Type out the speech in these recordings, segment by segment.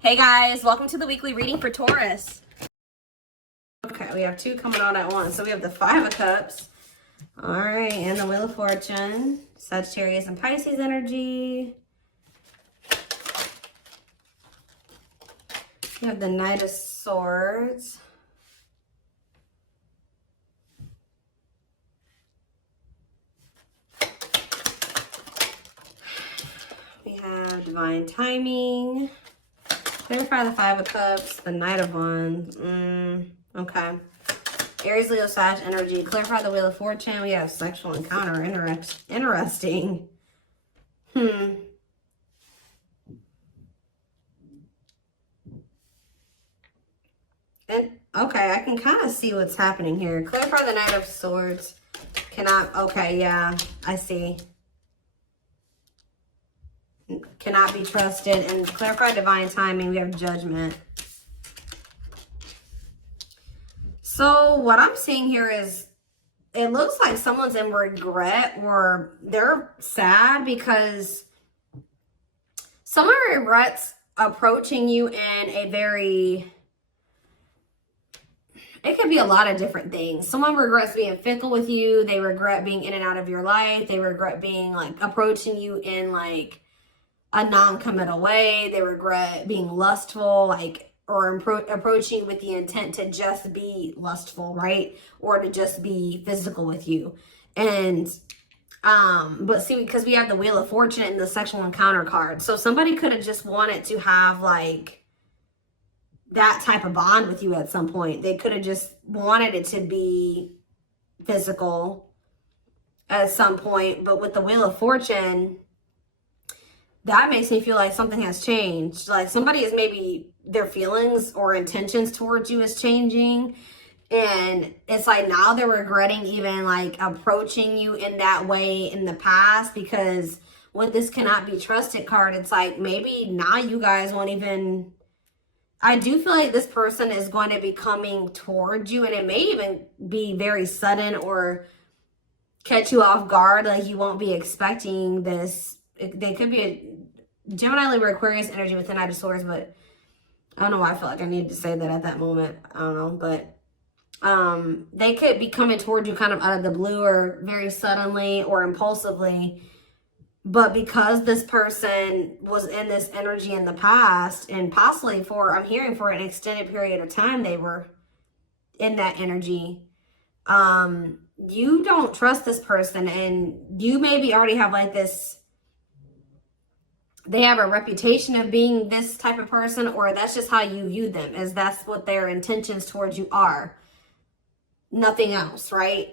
Hey guys, welcome to the weekly reading for Taurus. Okay, we have two coming on at once. So we have the Five of Cups. All right, and the Wheel of Fortune. Sagittarius and Pisces energy. We have the Knight of Swords. We have Divine Timing. Clarify the Five of Cups, the Knight of Wands. Okay. Aries, Leo, Sag energy. Clarify the Wheel of Fortune. We have sexual encounter. Interesting. And, okay, I can kind of see what's happening here. Clarify the Knight of Swords. Cannot, okay, yeah, I see. Cannot be trusted. And clarify Divine Timing. We have Judgment. So what I'm seeing here is it looks like someone's in regret or they're sad because someone regrets approaching you in a very, it could be a lot of different things. Someone regrets being fickle with you. They regret being in and out of your life. They regret being like approaching you in like a non-committal way. They regret being lustful, like, or approaching with the intent to just be lustful, right? Or to just be physical with you. And, but see, because we have the Wheel of Fortune and the sexual encounter card. So somebody could have just wanted to have like that type of bond with you at some point. They could have just wanted it to be physical at some point. But with the Wheel of Fortune, that makes me feel like something has changed. Like somebody is maybe their feelings or intentions towards you is changing. And it's like now they're regretting even like approaching you in that way in the past, because with this cannot be trusted card, it's like maybe now you guys won't even, I do feel like this person is going to be coming towards you, and it may even be very sudden or catch you off guard. Like you won't be expecting this. They could be a Gemini, Libra, Aquarius energy with the Knight of Swords, but I don't know why I feel like I needed to say that at that moment. I don't know, but they could be coming toward you kind of out of the blue or very suddenly or impulsively. But because this person was in this energy in the past, and possibly for, I'm hearing for an extended period of time, they were in that energy. You don't trust this person, and you maybe already have like this, they have a reputation of being this type of person, or that's just how you view them, as that's what their intentions towards you are. Nothing else, right?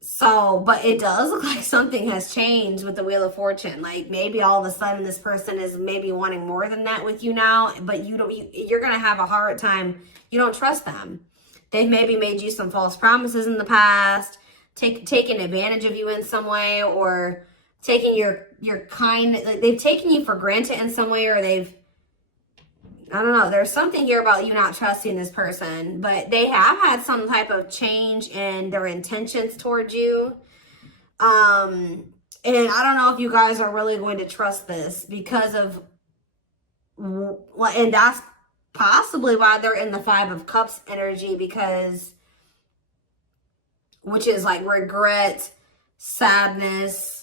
So, but it does look like something has changed with the Wheel of Fortune. Like maybe all of a sudden this person is maybe wanting more than that with you now, but you're going to have a hard time. You don't trust them. They've maybe made you some false promises in the past, taken advantage of you in some way, or taking your kind, like they've taken you for granted in some way, or they've, I don't know, there's something here about you not trusting this person, but they have had some type of change in their intentions towards you. And I don't know if you guys are really going to trust this because of, and that's possibly why they're in the Five of Cups energy, because, which is like regret, sadness,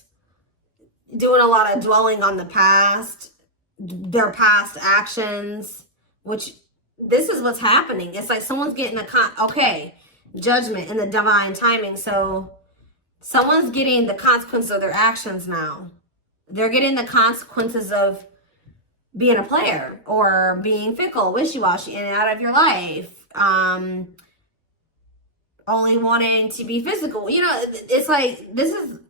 doing a lot of dwelling on the past, their past actions, which this is what's happening. It's like someone's getting judgment and the divine timing. So someone's getting the consequences of their actions now. They're getting the consequences of being a player or being fickle, wishy-washy, in and out of your life. Only wanting to be physical. You know, it's like,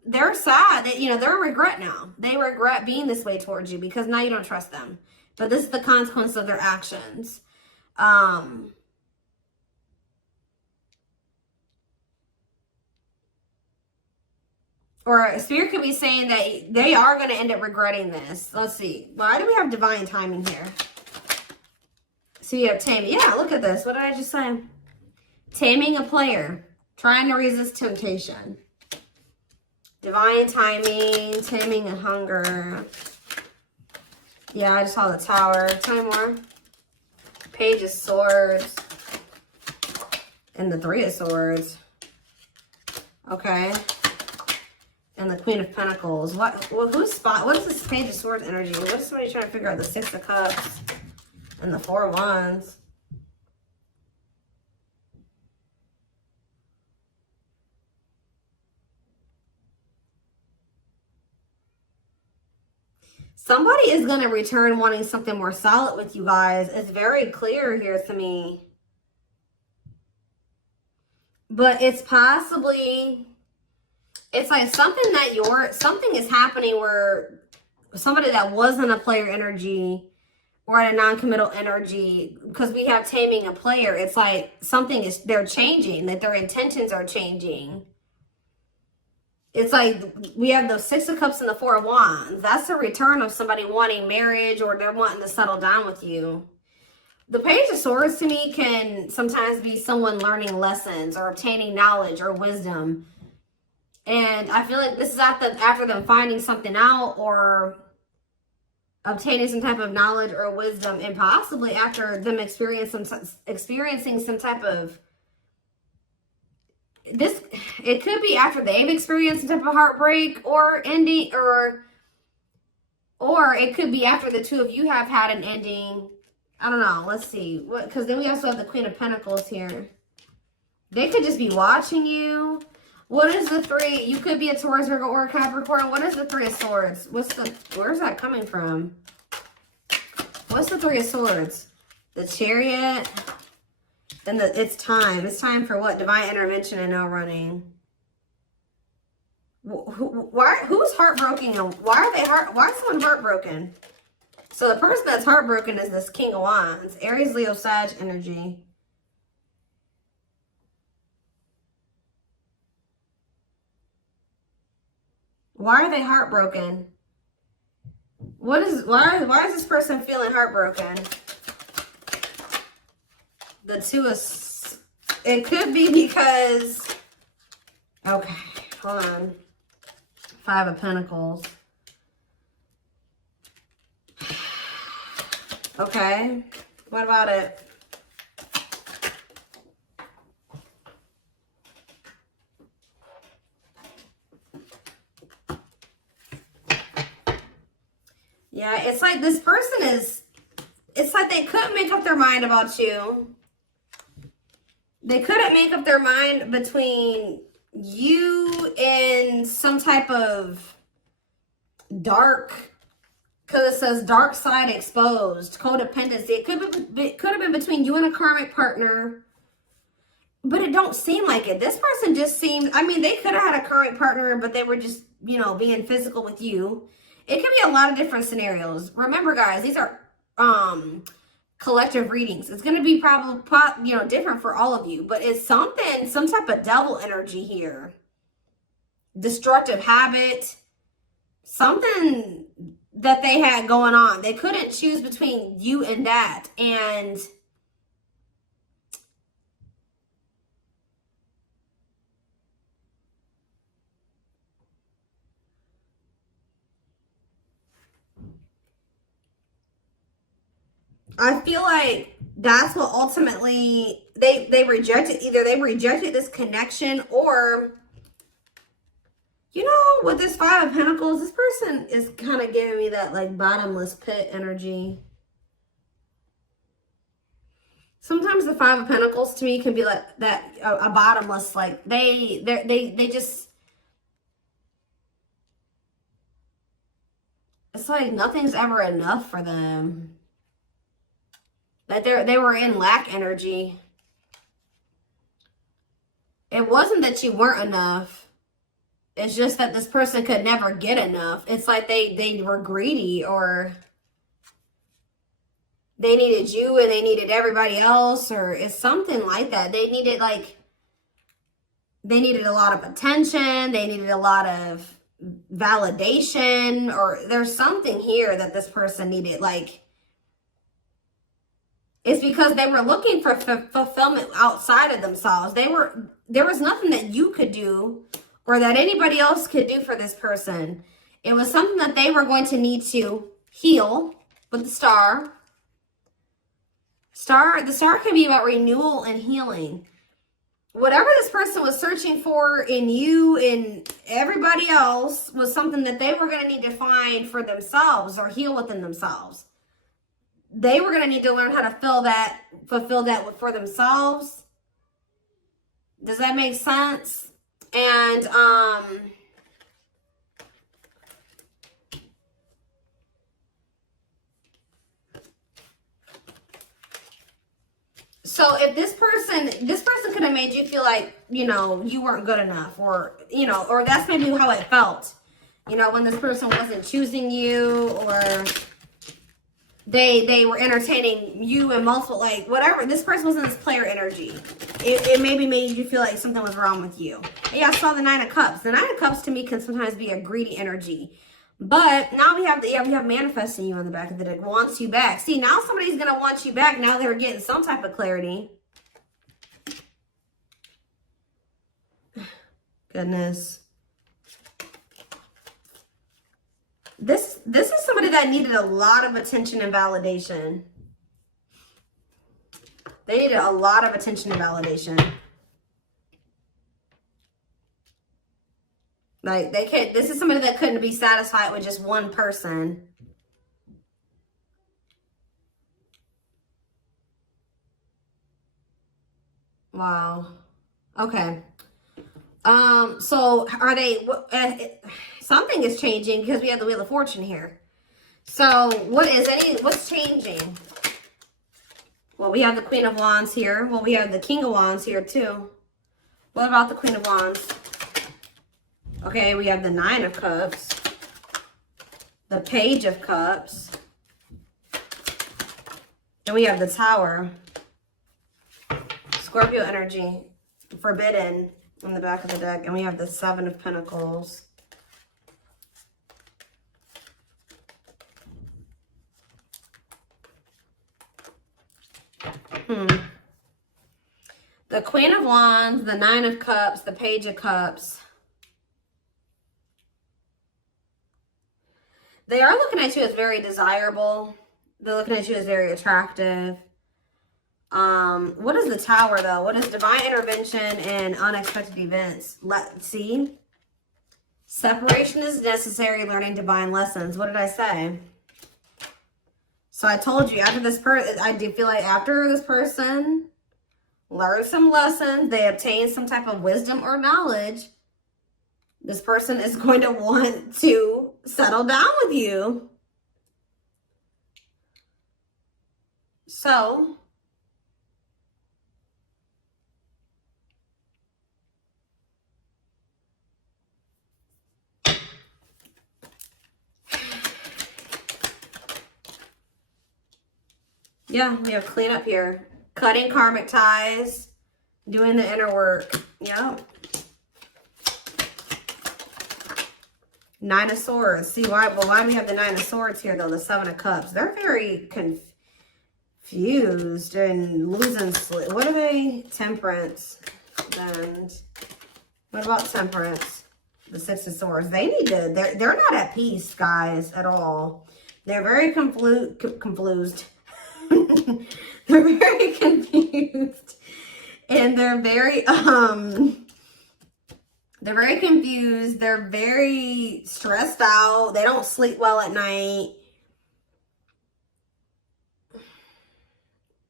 they're sad that, you know, they're a regret now. They regret being this way towards you because now you don't trust them. But this is the consequence of their actions. Or Spirit could be saying that they are going to end up regretting this. Let's see. Why do we have divine timing here? So you have taming. Yeah, look at this. What did I just say? Taming a player. Trying to resist temptation. Divine timing. Taming a hunger. Yeah, I just saw the Tower. Tell me more. Page of Swords and the Three of Swords. Okay. And the Queen of Pentacles. What is this Page of Swords energy? What is somebody trying to figure out? The Six of Cups and the Four of Wands. Somebody is going to return wanting something more solid with you guys. It's very clear here to me. But it's possibly, it's like something that something is happening where somebody that wasn't a player energy or at a non-committal energy, because we have taming a player, it's like they're changing, that their intentions are changing. It's like we have the Six of Cups and the Four of Wands. That's the return of somebody wanting marriage, or they're wanting to settle down with you. The Page of Swords to me can sometimes be someone learning lessons or obtaining knowledge or wisdom. And I feel like this is after them finding something out or obtaining some type of knowledge or wisdom, and possibly after them experiencing some type of it could be after they've experienced some type of heartbreak or ending, or it could be after the two of you have had an ending. I don't know. Let's see. Because then we also have the Queen of Pentacles here. They could just be watching you. What is the three? You could be a Taurus, Virgo, or a Capricorn. What is the Three of Swords? Where's that coming from? What's the Three of Swords? The Chariot. Then it's time. It's time for what? Divine intervention and no running. Who's heartbroken? Why is someone heartbroken? So the person that's heartbroken is this King of Wands. Aries, Leo, Sag energy. Why are they heartbroken? Why is this person feeling heartbroken? The Two of... It could be because... Okay, hold on. Five of Pentacles. Okay, what about it? Yeah, it's like this person is... It's like they couldn't make up their mind about you. They couldn't make up their mind between you and some type of dark, because it says dark side exposed, codependency. It could have been between you and a karmic partner, but it don't seem like it. This person just seems, I mean, they could have had a karmic partner, but they were just, you know, being physical with you. It could be a lot of different scenarios. Remember, guys, these are collective readings. It's going to be probably, you know, different for all of you, but it's some type of devil energy here. Destructive habit, something that they had going on. They couldn't choose between you and that. And I feel like that's what ultimately they rejected. Either they rejected this connection, or, you know, with this Five of Pentacles, this person is kind of giving me that like bottomless pit energy. Sometimes the Five of Pentacles to me can be like that, a bottomless, like they just, it's like nothing's ever enough for them. That they were in lack energy. It wasn't that you weren't enough. It's just that this person could never get enough. It's like they were greedy, or they needed you and they needed everybody else, or it's something like that. They needed a lot of attention. They needed a lot of validation, or there's something here that this person needed, like, it's because they were looking for fulfillment outside of themselves. There was nothing that you could do or that anybody else could do for this person. It was something that they were going to need to heal with the Star The star can be about renewal and healing. Whatever this person was searching for in you and everybody else was something that they were going to need to find for themselves or heal within themselves. They were going to need to learn how to fulfill that for themselves. Does that make sense? And, so if this person could have made you feel like, you know, you weren't good enough, or, you know, or that's maybe how it felt, you know, when this person wasn't choosing you, or they were entertaining you and multiple, like, whatever. This person was in this player energy. It maybe made you feel like something was wrong with you. Yeah, I saw the Nine of Cups. The Nine of Cups to me can sometimes be a greedy energy. But now we have manifesting you on the back of the deck, wants you back. See, now somebody's going to want you back. Now they're getting some type of clarity. Goodness. This is somebody that needed a lot of attention and validation. They needed a lot of attention and validation. Like, this is somebody that couldn't be satisfied with just one person. Wow. Okay. So are they, something is changing because we have the Wheel of Fortune here. So what's changing? Well, we have the Queen of Wands here. Well, we have the King of Wands here too. What about the Queen of Wands? Okay, we have the Nine of Cups, the Page of Cups, and we have the Tower. Scorpio energy, forbidden on the back of the deck, and we have the Seven of Pentacles. The Queen of Wands, the Nine of Cups, the Page of Cups. They are looking at you as very desirable. They're looking at you as very attractive. What is the Tower, though? What is divine intervention and unexpected events? Let's see. Separation is necessary, learning divine lessons. What did I say? So I told you, after this person, I do feel like after this person learns some lessons, they obtain some type of wisdom or knowledge, this person is going to want to settle down with you. So, yeah, we have cleanup here. Cutting karmic ties, doing the inner work. Yep. Nine of Swords. See, why do we have the Nine of Swords here, though? The Seven of Cups. They're very confused and losing sleep. What are they? Temperance. And what about Temperance? The Six of Swords. They need to, they're not at peace, guys, at all. They're very confused. They're very confused. And they're very confused. They're very stressed out. They don't sleep well at night.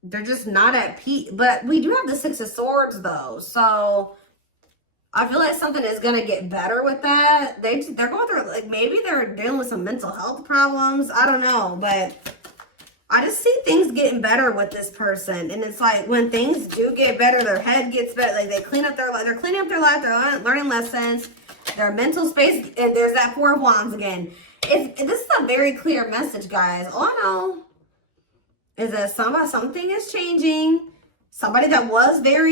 They're just not at peace. But we do have the Six of Swords, though. So I feel like something is going to get better with that. They're going through, like, maybe they're dealing with some mental health problems. I don't know. But I just see things getting better with this person. And it's like when things do get better, their head gets better. Like they clean up their life. They're cleaning up their life. They're learning lessons. Their mental space. And there's that Four of Wands again. This is a very clear message, guys. All I know is that something is changing. Somebody that was their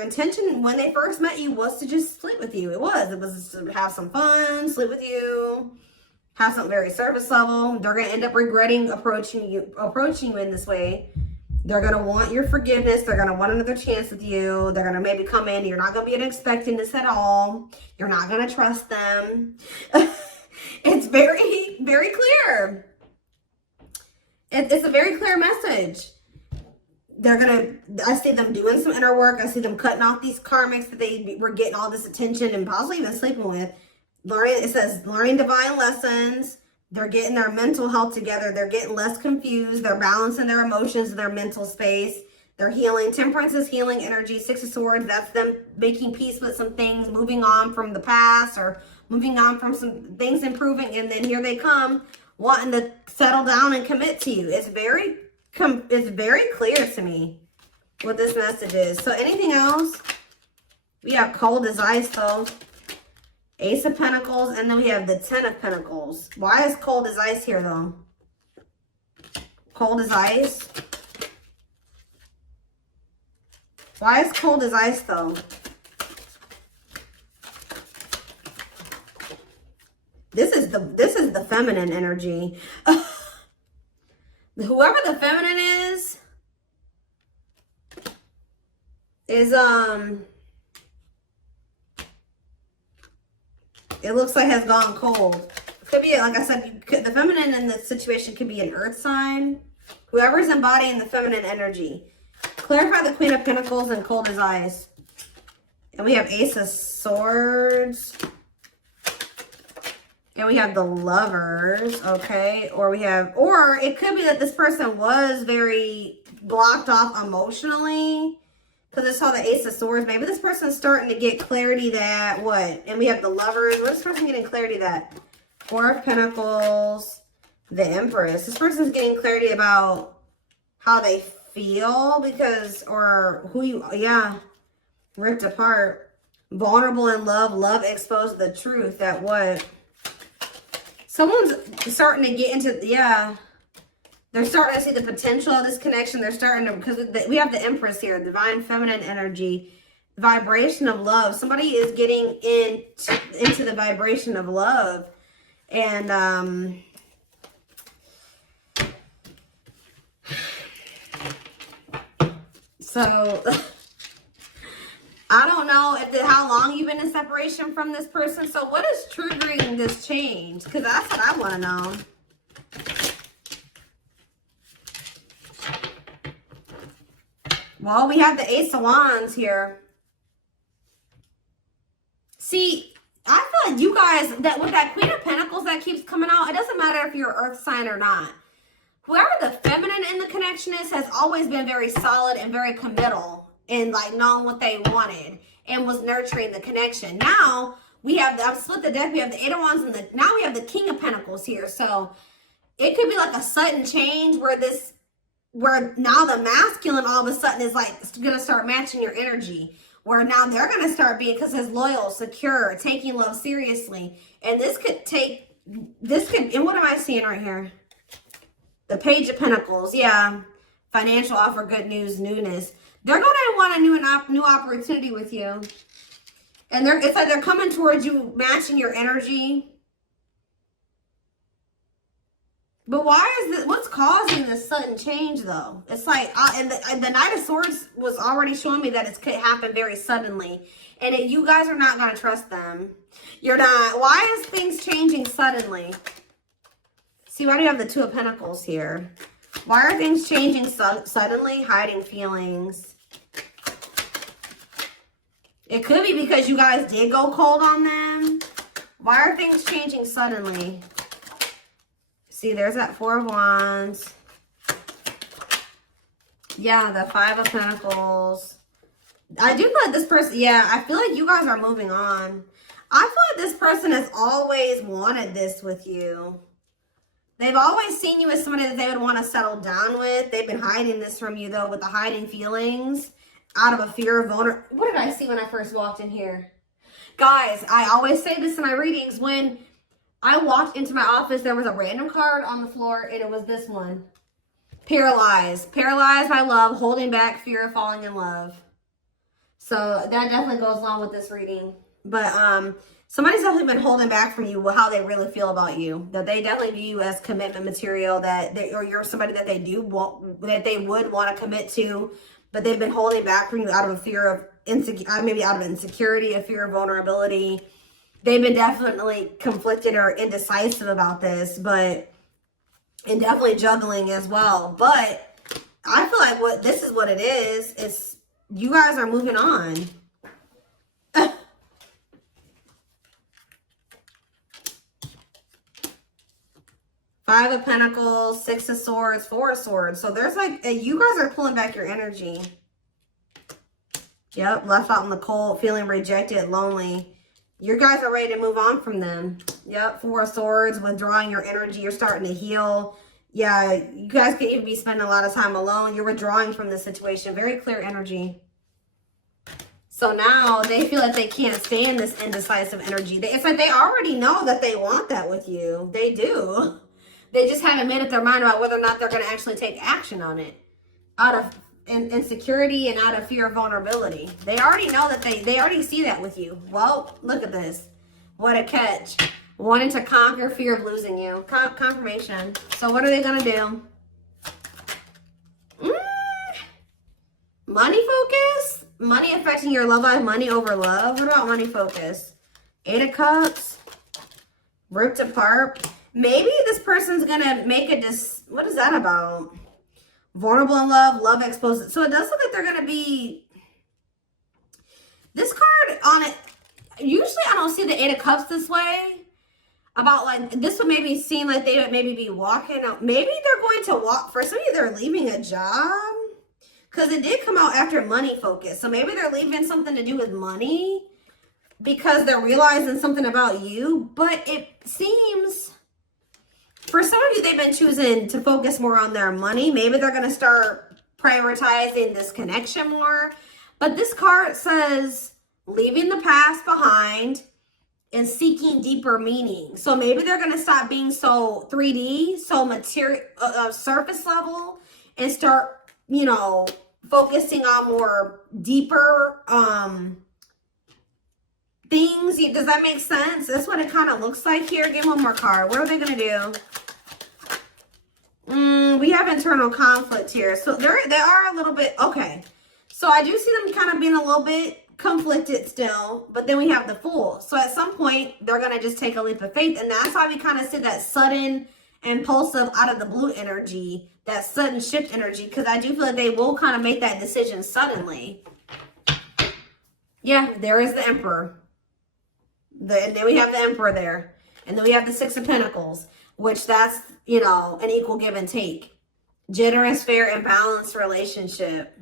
intention when they first met you was to just sleep with you. It was to have some fun, sleep with you. Have something very surface level. They're going to end up regretting approaching you in this way. They're going to want your forgiveness. They're going to want another chance with you. They're going to maybe come in. You're not going to be expecting this at all. You're not going to trust them. It's very, very clear. It's a very clear message. I see them doing some inner work. I see them cutting off these karmics that they were getting all this attention and possibly even sleeping with. It says learning divine lessons. They're getting their mental health together. They're getting less confused. They're balancing their emotions in their mental space. They're healing. Temperance is healing energy. Six of Swords, that's them making peace with some things, moving on from the past or moving on from some things improving. And then here they come wanting to settle down and commit to you. It's very clear to me what this message is. So anything else? We have cold as ice though. Ace of Pentacles, and then we have the Ten of Pentacles. Why is cold as ice here though? Cold as ice. Why is cold as ice though? This is the feminine energy. Whoever the feminine is it looks like has gone cold. Could be, like I said, the feminine in this situation could be an earth sign. Whoever's embodying the feminine energy. Clarify the Queen of Pentacles and cold as ice. And we have Ace of Swords. And we have the Lovers, okay? Or it could be that this person was very blocked off emotionally. Because I saw the Ace of Swords. Maybe this person's starting to get clarity that, what? And we have the Lovers. What is this person getting clarity that? Four of Pentacles, the Empress. This person's getting clarity about how they feel because, or who you, yeah, ripped apart. Vulnerable in love, love exposed the truth that what? Someone's starting to get into, yeah. They're starting to see the potential of this connection. They're starting to, because we have the Empress here, divine feminine energy, vibration of love. Somebody is getting into the vibration of love. And, so, I don't know how long you've been in separation from this person. So what is triggering this change? Because that's what I want to know. Well, we have the Ace of Wands here. See, I feel like you guys, that with that Queen of Pentacles that keeps coming out, it doesn't matter if you're an earth sign or not. Whoever the feminine in the connection is has always been very solid and very committal and like knowing what they wanted and was nurturing the connection. Now we have I've split the deck. We have the Eight of Wands and now we have the King of Pentacles here. So it could be like a sudden change where now the masculine all of a sudden is like gonna start matching your energy. Where now they're gonna start being, because it's loyal, secure, taking love seriously. And and what am I seeing right here? The Page of Pentacles, yeah. Financial offer, good news, newness. They're going to want a new opportunity with you. And it's like they're coming towards you, matching your energy. But what's causing this sudden change, though? It's like, and the Knight of Swords was already showing me that it could happen very suddenly. And you guys are not going to trust them. You're not. Why is things changing suddenly? See, why do you have the Two of Pentacles here? Why are things changing suddenly? Hiding feelings. It could be because you guys did go cold on them. Why are things changing suddenly? See, there's that Four of Wands. Yeah, the Five of Pentacles. I do feel like this person, yeah, I feel like you guys are moving on. I feel like this person has always wanted this with you. They've always seen you as somebody that they would want to settle down with. They've been hiding this from you, though, with the hiding feelings out of a fear of vulnerability. What did I see when I first walked in here? Guys, I always say this in my readings. When I walked into my office, there was a random card on the floor, and it was this one. Paralyzed. Paralyzed by love, holding back fear of falling in love. So that definitely goes along with this reading. But somebody's definitely been holding back from you how they really feel about you. That they definitely view you as commitment material, or you're somebody that they would want to commit to, but they've been holding back from you out of a fear of maybe out of insecurity, a fear of vulnerability. They've been definitely conflicted or indecisive about this, and definitely juggling as well. But I feel like this is what it is. It's you guys are moving on. Five of Pentacles, Six of Swords, Four of Swords. So there's like, you guys are pulling back your energy. Yep, left out in the cold, feeling rejected, lonely. You guys are ready to move on from them. Yep, Four of Swords, withdrawing your energy. You're starting to heal. Yeah, you guys could even be spending a lot of time alone. You're withdrawing from this situation. Very clear energy. So now they feel like they can't stay in this indecisive energy. It's like they already know that they want that with you. They do. They just haven't made up their mind about whether or not they're going to actually take action on it. Out of insecurity and out of fear of vulnerability. They already know that they already see that with you. Well, look at this. What a catch. Wanting to conquer fear of losing you. Confirmation. So what are they going to do? Money focus? Money affecting your love life. Money over love. What about money focus? Eight of Cups. Ripped apart. Maybe this person's going to make what is that about? Vulnerable in love, love exposed. So it does look like they're going to be, this card on it, usually I don't see the Eight of Cups this way. About like, this would maybe seem like they would maybe be walking out. Maybe they're going to walk, for some of you, they're leaving a job. Because it did come out after money focus. So maybe they're leaving something to do with money. Because they're realizing something about you. But it seems, for some of you, they've been choosing to focus more on their money. Maybe they're going to start prioritizing this connection more. But this card says, leaving the past behind and seeking deeper meaning. So maybe they're going to stop being so 3D, so material, surface level, and start, you know, focusing on more deeper things. Does that make sense? That's what it kind of looks like here. Give one more card. What are they going to do? We have internal conflict here. So they are a little bit, okay. So I do see them kind of being a little bit conflicted still, but then we have the Fool. So at some point, they're going to just take a leap of faith. And that's why we kind of see that sudden, impulsive, out of the blue energy, that sudden shift energy, because I do feel like they will kind of make that decision suddenly. Yeah, there is the Emperor. And then we have the Emperor there. And then we have the Six of Pentacles, which that's, you know, an equal give and take. Generous, fair, and balanced relationship.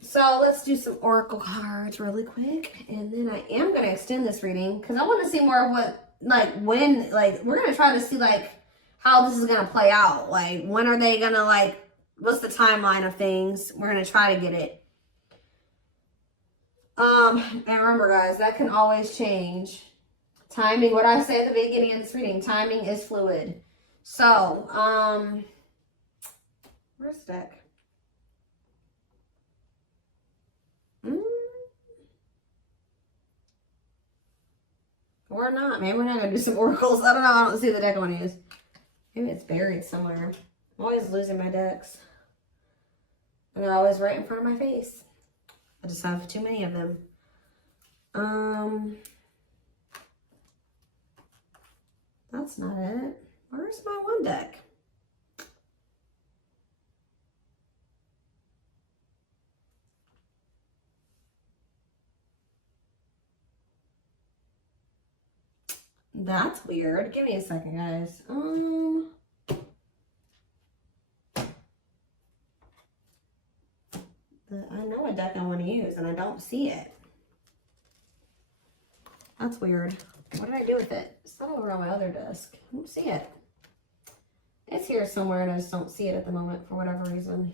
So let's do some oracle cards really quick. And then I am going to extend this reading because I want to see more of what, like, when, like, we're going to try to see, like, how this is going to play out. Like, when are they going to, like, what's the timeline of things? We're going to try to get it. And remember, guys, that can always change. Timing, what I say at the beginning of this reading, timing is fluid. So, where's the deck? Or not. Maybe we're not going to do some oracles. I don't know. I don't see the deck I want to use. Maybe it's buried somewhere. I'm always losing my decks. And they're always right in front of my face. I just have too many of them. That's not it. Where's my one deck? That's weird. Give me a second, guys. I know a deck I want to use, and I don't see it. That's weird. What did I do with it? It's not over on my other desk. I don't see it. It's here somewhere, and I just don't see it at the moment for whatever reason.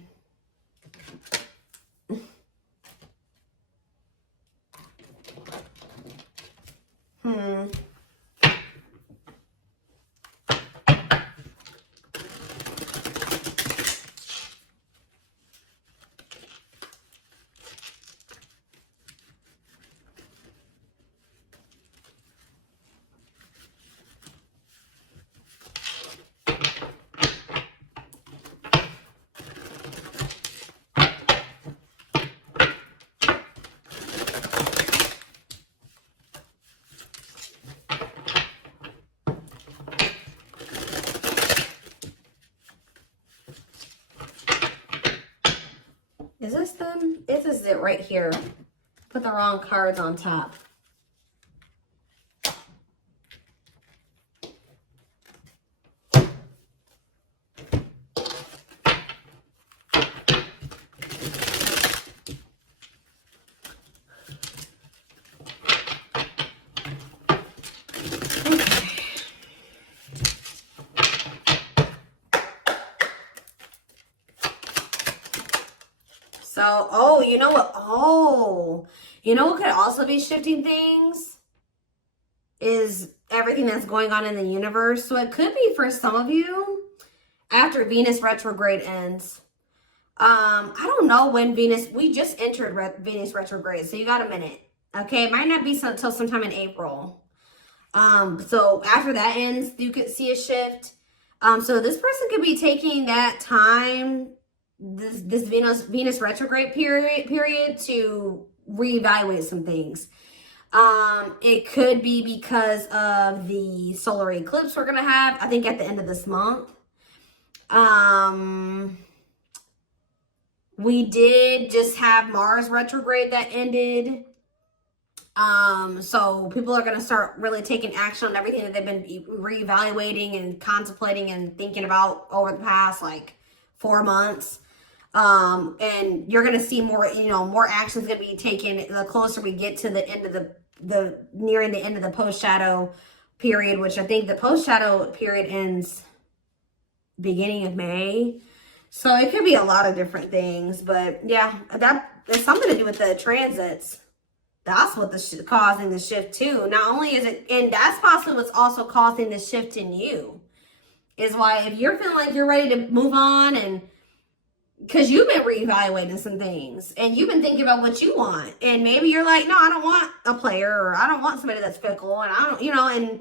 Is this them? This is it right here. Put the wrong cards on top. So, oh, you know what? Oh, you know what could also be shifting things is everything that's going on in the universe. So it could be for some of you after Venus retrograde ends. I don't know when Venus, we just entered Venus retrograde, so you got a minute. Okay, it might not be until sometime in April. So after that ends, you could see a shift. So this person could be taking that time, this Venus retrograde period to reevaluate some things. It could be because of the solar eclipse we're gonna have, I think at the end of this month. We did just have Mars retrograde that ended. So people are gonna start really taking action on everything that they've been reevaluating and contemplating and thinking about over the past like 4 months. And you're going to see more, you know, more actions going to be taken the closer we get to the end of the nearing the end of the post shadow period, which I think the post shadow period ends beginning of May. So it could be a lot of different things, but yeah, that has something to do with the transits. That's what causing the shift too. Not only is it, and that's possibly what's also causing the shift in you, is why if you're feeling like you're ready to move on, and because you've been reevaluating some things and you've been thinking about what you want, and maybe you're like, no, I don't want a player, or I don't want somebody that's fickle, and I don't, you know, and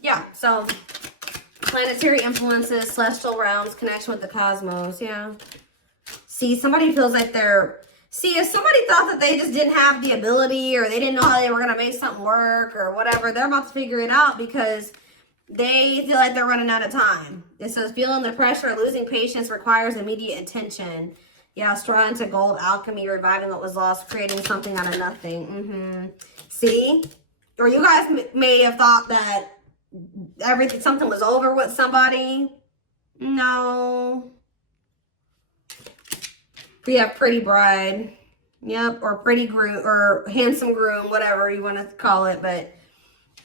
yeah, so planetary influences, celestial realms, connection with the cosmos. Yeah. See, somebody feels like they're, see, if somebody thought that they just didn't have the ability, or they didn't know how they were going to make something work or whatever, they're about to figure it out because they feel like they're running out of time. It says feeling the pressure, losing patience requires immediate attention. Yeah, straw into gold, alchemy, reviving what was lost, creating something out of nothing. See? Or you guys may have thought that something was over with somebody. No. We have pretty bride. Yep, or pretty groom, or handsome groom, whatever you want to call it, but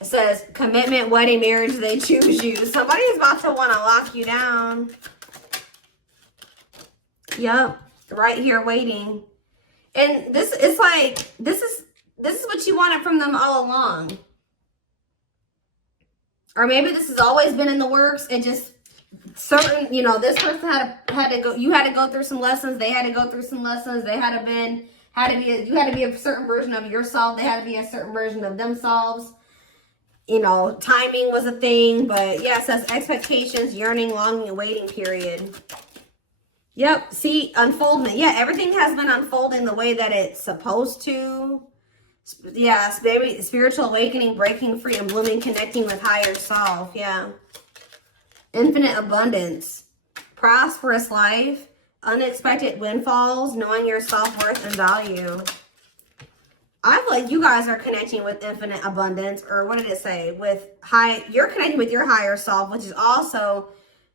it says commitment, wedding, marriage, they choose you. Somebody is about to want to lock you down. Yep, right here waiting. And this is like, this is what you wanted from them all along. Or maybe this has always been in the works, and just certain, you know, this person had to go, you had to go through some lessons, they had to go through some lessons, they had to be you had to be a certain version of yourself, they had to be a certain version of themselves. You know, timing was a thing, but yeah, it says expectations, yearning, longing, and waiting period. Yep, see, unfoldment. Yeah, everything has been unfolding the way that it's supposed to. Yeah, maybe spiritual awakening, breaking free and blooming, connecting with higher self. Yeah. Infinite abundance, prosperous life, unexpected windfalls, knowing your self-worth and value. I feel like you guys are connecting with infinite abundance, or what did it say? You're connecting with your higher self, which is also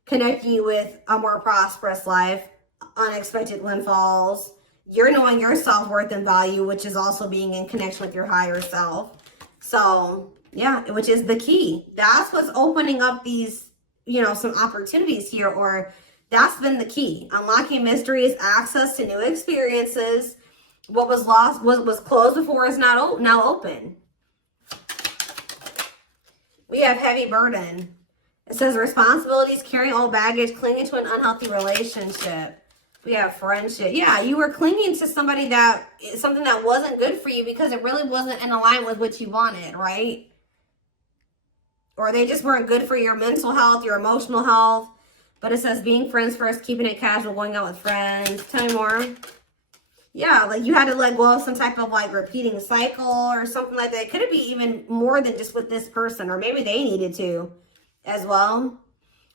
connecting you with a more prosperous life, unexpected windfalls. You're knowing your self-worth and value, which is also being in connection with your higher self. So, yeah, which is the key. That's what's opening up these, you know, some opportunities here, or that's been the key. Unlocking mysteries, access to new experiences. What was lost, was closed before, is now open. We have heavy burden. It says responsibilities, carrying old baggage, clinging to an unhealthy relationship. We have friendship. Yeah, you were clinging to something that wasn't good for you because it really wasn't in alignment with what you wanted, right? Or they just weren't good for your mental health, your emotional health. But it says being friends first, keeping it casual, going out with friends. Tell me more. Yeah, like you had to let go of some type of like repeating cycle or something like that. Could it be even more than just with this person? Or maybe they needed to as well.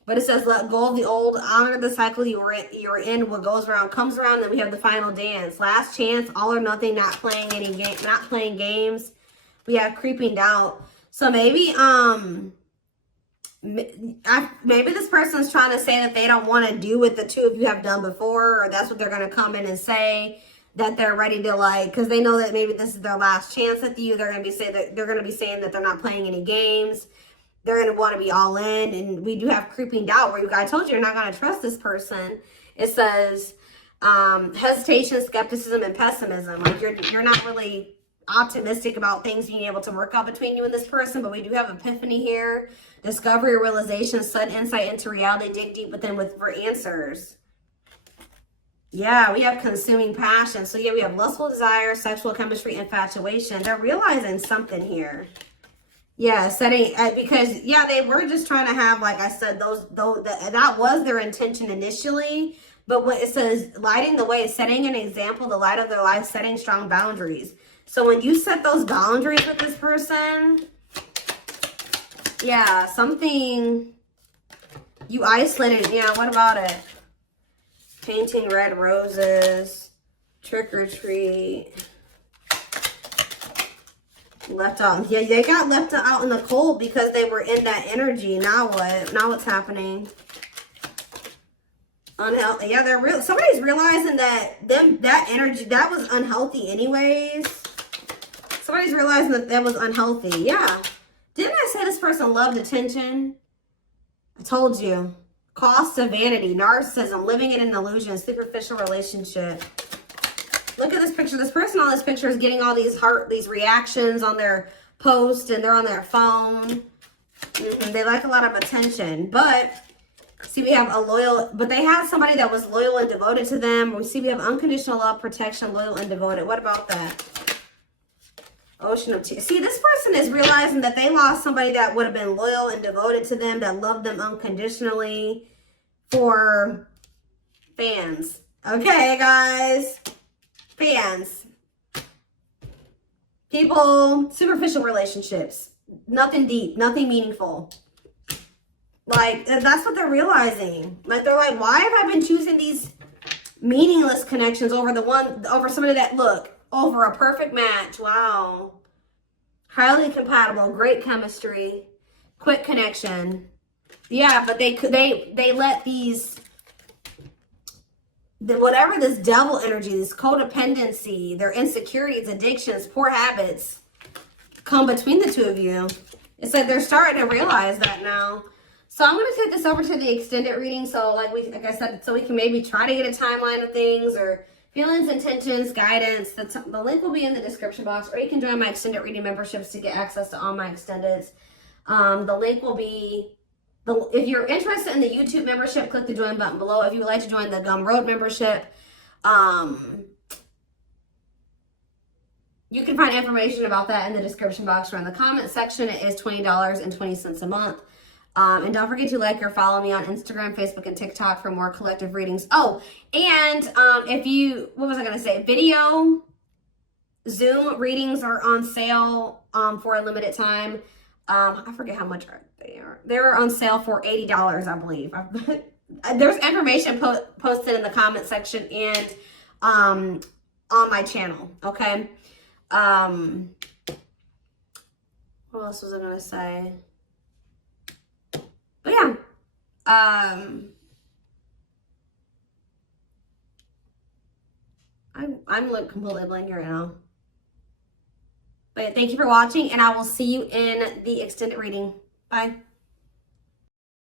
But it says, let go of the old, honor the cycle you're in. What goes around comes around. Then we have the final dance. Last chance, all or nothing, not playing games. We have creeping doubt. So maybe maybe this person's trying to say that they don't want to do what the two of you have done before, or that's what they're going to come in and say, that they're ready to, like, because they know that maybe this is their last chance with you. They're going to be saying that they're not playing any games. They're going to want to be all in. And we do have creeping doubt, where I told you you're not going to trust this person. It says hesitation, skepticism, and pessimism. Like, you're not really optimistic about things being able to work out between you and this person. But we do have epiphany here. Discovery, realization, sudden insight into reality. Dig deep within for answers. Yeah, we have consuming passion. So yeah, we have lustful desire, sexual chemistry, infatuation. They're realizing something here. Yeah, because yeah, they were just trying to have, like I said, that was their intention initially. But what it says, lighting the way, setting an example, the light of their life, setting strong boundaries. So when you set those boundaries with this person, yeah, something you isolated. Yeah, what about it? Painting red roses, trick or treat. Left out. Yeah, they got left out in the cold because they were in that energy. Now what? Now what's happening? Unhealthy. Yeah, somebody's realizing that that energy, that was unhealthy anyways. Somebody's realizing that was unhealthy. Yeah. Didn't I say this person loved attention? I told you. Cost of vanity, narcissism, living in an illusion, superficial relationship. Look at this picture. This person on this picture is getting all these reactions on their post, and they're on their phone. They like a lot of attention. But see, we have but they had somebody that was loyal and devoted to them. We see we have unconditional love, protection, loyal and devoted. What about that? Ocean of tears. See, this person is realizing that they lost somebody that would have been loyal and devoted to them, that loved them unconditionally, for fans. Okay, guys? Fans. People, superficial relationships. Nothing deep, nothing meaningful. Like, that's what they're realizing. Like, they're like, why have I been choosing these meaningless connections over somebody that, look, over a perfect match. Wow. Highly compatible, great chemistry, quick connection. Yeah, but they let whatever this devil energy, this codependency, their insecurities, addictions, poor habits come between the two of you. It's like they're starting to realize that now. So I'm going to take this over to the extended reading. So like I said, so we can maybe try to get a timeline of things, or feelings, intentions, guidance. The link will be in the description box, or you can join my extended reading memberships to get access to all my extendeds. The link will be, if you're interested in the YouTube membership, click the join button below. If you would like to join the Gumroad membership, you can find information about that in the description box or in the comment section. It is $20.20 a month. And don't forget to like or follow me on Instagram, Facebook, and TikTok for more collective readings. Oh, and what was I going to say? Video Zoom readings are on sale for a limited time. I forget how much they are. They're on sale for $80, I believe. There's information posted in the comment section and on my channel, okay? What else was I going to say? But yeah, I'm like completely blank right now. But thank you for watching, and I will see you in the extended reading. Bye.